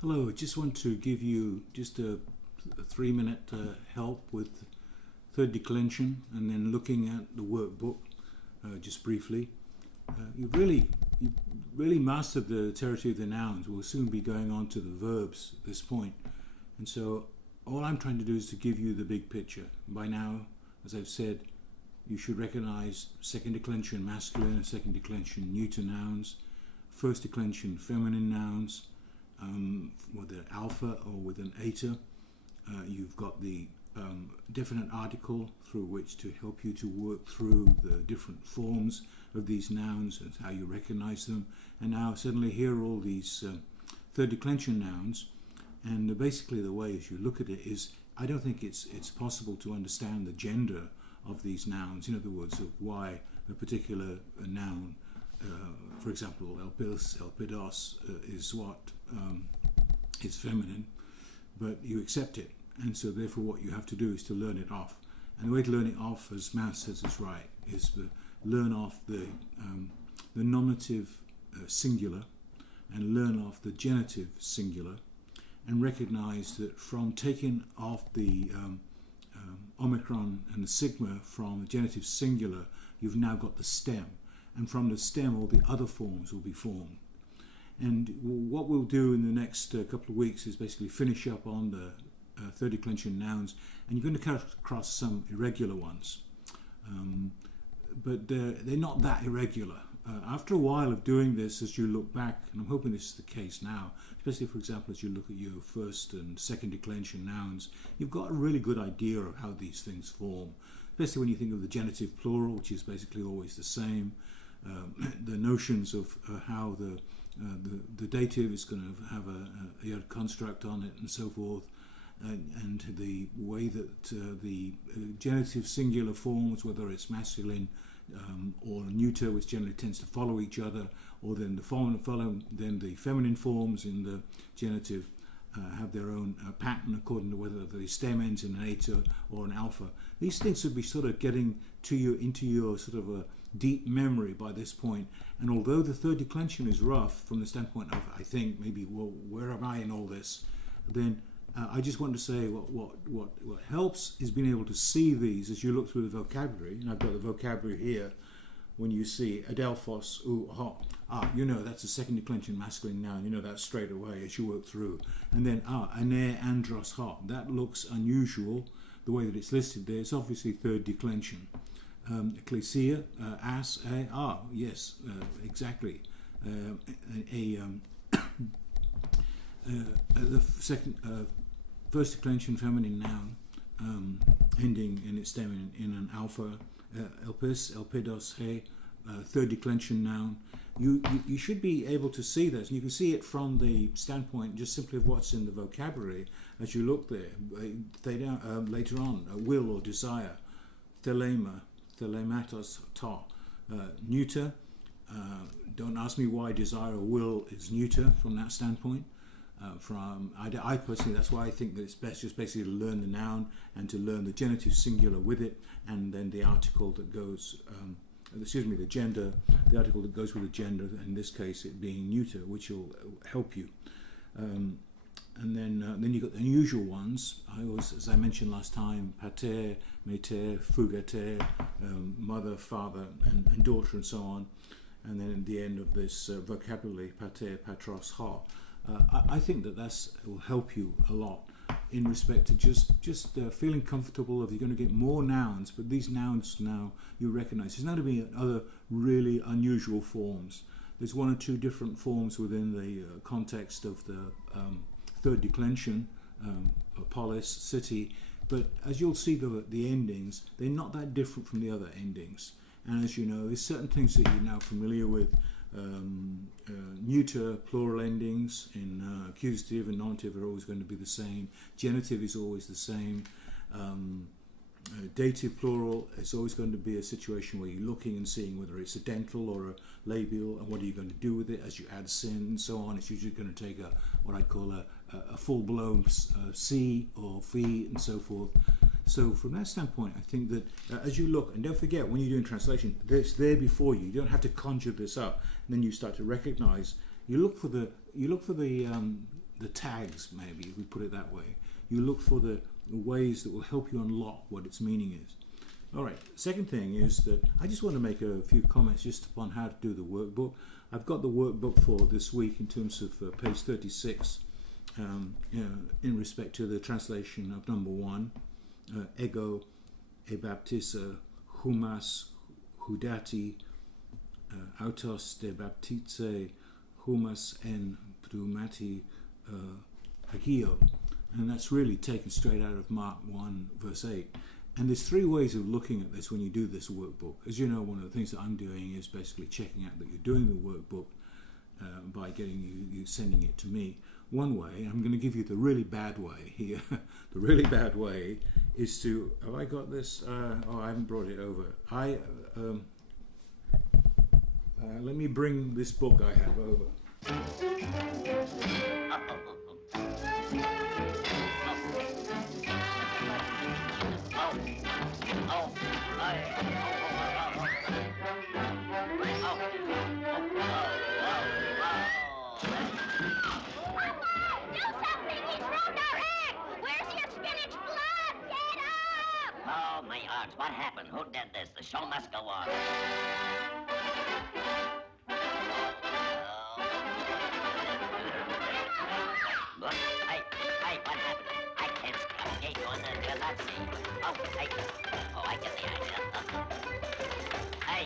Hello, I just want to give you just a 3 minute help with third declension and then looking at the workbook just briefly. You really mastered the territory of the nouns. We'll soon be going on to the verbs at this point. And so all I'm trying to do is to give you the big picture. By now, as I've said, you should recognize second declension masculine and second declension neuter nouns, first declension feminine nouns, with an alpha or with an eta. You've got the definite article through which to help you to work through the different forms of these nouns and how you recognize them. And now suddenly here are all these third declension nouns, and basically the way as you look at it is, I don't think it's possible to understand the gender of these nouns. In other words, of why a particular noun, for example, elpis, elpidos, is what is feminine, but you accept it, and so therefore what you have to do is to learn it off. And the way to learn it off, as Matt says is right, is to learn off the nominative singular and learn off the genitive singular, and recognize that from taking off the omicron and the sigma from the genitive singular, you've now got the stem, and from the stem all the other forms will be formed. And what we'll do in the next couple of weeks is basically finish up on the third declension nouns, and you're going to come across some irregular ones, but they're not that irregular. After a while of doing this, as you look back, and I'm hoping this is the case now, especially for example as you look at your first and second declension nouns, you've got a really good idea of how these things form, especially when you think of the genitive plural, which is basically always the same, the notions of how the dative is going to have a construct on it and so forth, and the way that the genitive singular forms, whether it's masculine or neuter, which generally tends to follow each other, or then the feminine forms in the genitive have their own pattern according to whether the stem ends in an eta or an alpha. These things should be sort of getting to you into your sort of a deep memory by this point. And although the third declension is rough from the standpoint of, I think, maybe, well, where am I in all this? Then I just want to say what helps is being able to see these as you look through the vocabulary. And I've got the vocabulary here. When you see adelphos, you know that's a second declension masculine noun. You know that straight away as you work through. And then aner, andros, that looks unusual the way that it's listed there. It's obviously third declension. Ecclesia, as, yes, exactly. The first declension feminine noun ending in its stem in an alpha, elpis, elpidos, third declension noun. You should be able to see this, and you can see it from the standpoint just simply of what's in the vocabulary as you look there. Later on, will or desire, thelema, thelematos, ta, neuter. Don't ask me why desire or will is neuter from that standpoint. I personally, that's why I think that it's best just basically to learn the noun and to learn the genitive singular with it, and then the article that goes, the gender, the article that goes with the gender, in this case it being neuter, which will help you. And then you've got the unusual ones. I always, as I mentioned last time, pater, mater, fugater, mother, father, and daughter, and so on. And then at the end of this vocabulary, pater, patros, ha. I think that will help you a lot in respect to just feeling comfortable if you're going to get more nouns, but these nouns now you recognize. There's not going to be other really unusual forms. There's one or two different forms within the context of the third declension, polis, city, but as you'll see the endings, they're not that different from the other endings. And as you know, there's certain things that you're now familiar with. Neuter plural endings in accusative and nominative are always going to be the same. Genitive is always the same. Dative plural is always going to be a situation where you're looking and seeing whether it's a dental or a labial, and what are you going to do with it as you add sin and so on. It's usually going to take what I'd call a full-blown C or phi and so forth. So from that standpoint, I think that as you look, and don't forget when you're doing translation, it's there before you. You don't have to conjure this up. And then you start to recognize. You look for the the tags, maybe, if we put it that way. You look for the ways that will help you unlock what its meaning is. All right, second thing is that I just want to make a few comments just upon how to do the workbook. I've got the workbook for this week in terms of page 36, in respect to the translation of number 1, ego, ebaptisa, humas, hudati, autos de baptize, humas en pneumati agio. And that's really taken straight out of Mark 1, verse 8. And there's 3 ways of looking at this when you do this workbook. As you know, one of the things that I'm doing is basically checking out that you're doing the workbook by getting you sending it to me. One way, I'm going to give you the really bad way here. The really bad way is to, have I got this? Oh, I haven't brought it over. Let me bring this book I have over. What happened? Who did this? The show must go on. Hey, what happened? I can't stop. Hey, let's see. Oh, I get the idea. Hey.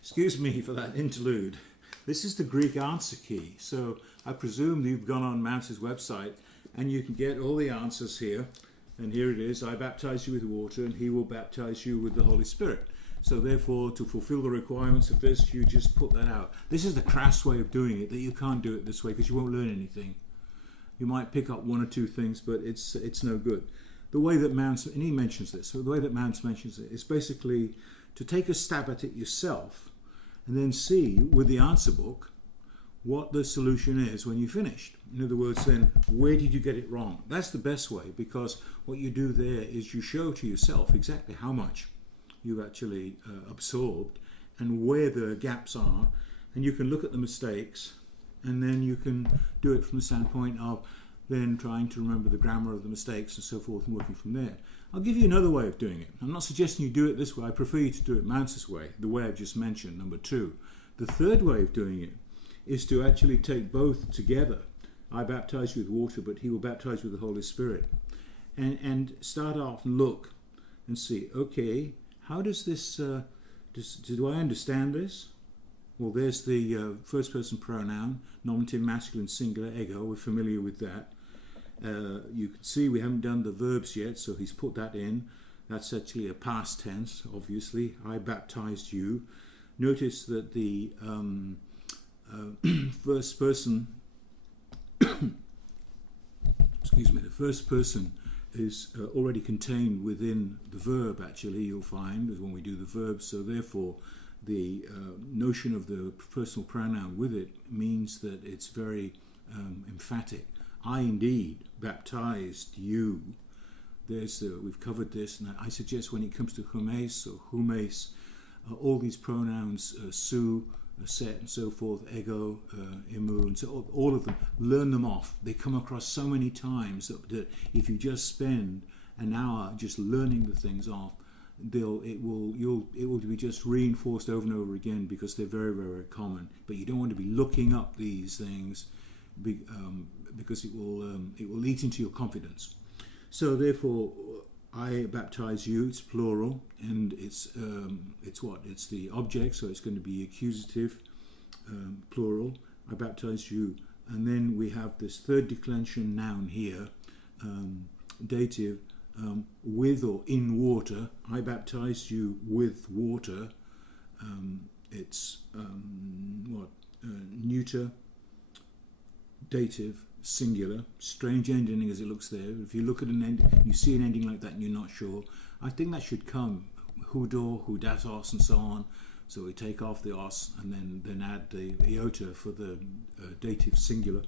Excuse me for that interlude. This is the Greek answer key. So I presume you've gone on Mounce's website and you can get all the answers here. And here it is. I baptize you with water and he will baptize you with the Holy Spirit. So therefore, to fulfill the requirements of this, you just put that out. This is the crass way of doing it, that you can't do it this way because you won't learn anything. You might pick up 1 or 2 things, but it's no good. The way that Mounce, and he mentions this, so the way that Mounce mentions it is basically to take a stab at it yourself and then see with the answer book what the solution is when you're finished. In other words, then, where did you get it wrong? That's the best way, because what you do there is you show to yourself exactly how much you've actually absorbed and where the gaps are, and you can look at the mistakes, and then you can do it from the standpoint of then trying to remember the grammar of the mistakes and so forth and working from there. I'll give you another way of doing it. I'm not suggesting you do it this way. I prefer you to do it Mounce's way, the way I've just mentioned, number 2. The third way of doing it is to actually take both together. I baptize you with water, but he will baptize you with the Holy Spirit. And start off and look and see, okay, how does this, do I understand this? Well, there's the first person pronoun, nominative masculine singular, ego. We're familiar with that. You can see we haven't done the verbs yet, so he's put that in. That's actually a past tense, obviously. I baptized you. Notice that the first person, excuse me, the first person is already contained within the verb, actually, you'll find, when we do the verbs. So therefore, the notion of the personal pronoun with it means that it's very emphatic. I indeed baptized you. We've covered this, and I suggest when it comes to humes or humes, all these pronouns, su, set, and so forth, ego, imu, and so all of them, learn them off. They come across so many times that if you just spend an hour just learning the things off, it will be just reinforced over and over again because they're very, very, very common. But you don't want to be looking up these things because it will eat into your confidence. So therefore, I baptize you, it's plural, and it's what? It's the object, so it's going to be accusative, plural. I baptize you. And then we have this third declension noun here, dative, with or in water. I baptized you with water. It's what? Neuter, dative, singular. Strange ending as it looks there. If you look at an end, you see an ending like that and you're not sure. I think that should come hudor, hudatos, and so on. So we take off the os and then add the iota for the dative singular.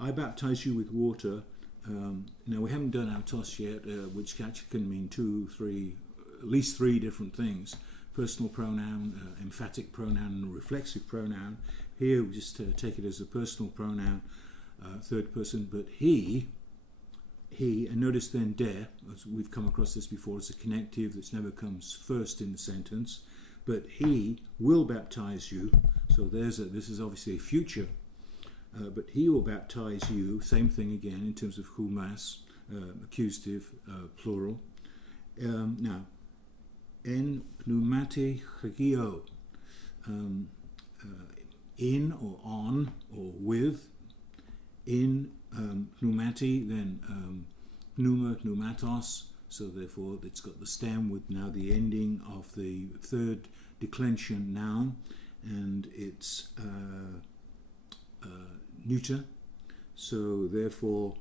I baptize you with water. Now we haven't done autos yet, which actually can mean at least three different things. Personal pronoun, emphatic pronoun, and reflexive pronoun. Here we just take it as a personal pronoun, third person, but he, and notice then der, as we've come across this before, as a connective that never comes first in the sentence, but he will baptize you. So this is obviously a future, but he will baptize you, same thing again in terms of humas, accusative, plural. Now, en pneumati hagio, in or on or with, in pneumati, then pneuma, pneumatos, so therefore it's got the stem with now the ending of the third declension noun, and it's neuter, so therefore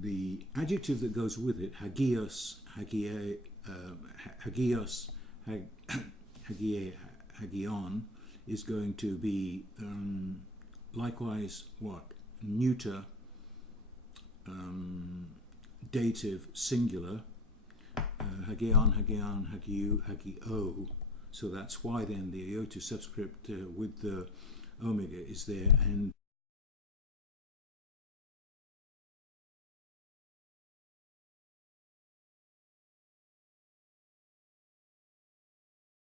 the adjective that goes with it, hagios, hagion, is going to be likewise what? Neuter, dative, singular, hagion, hagiu, hagio. So that's why then the iota subscript with the omega is there, and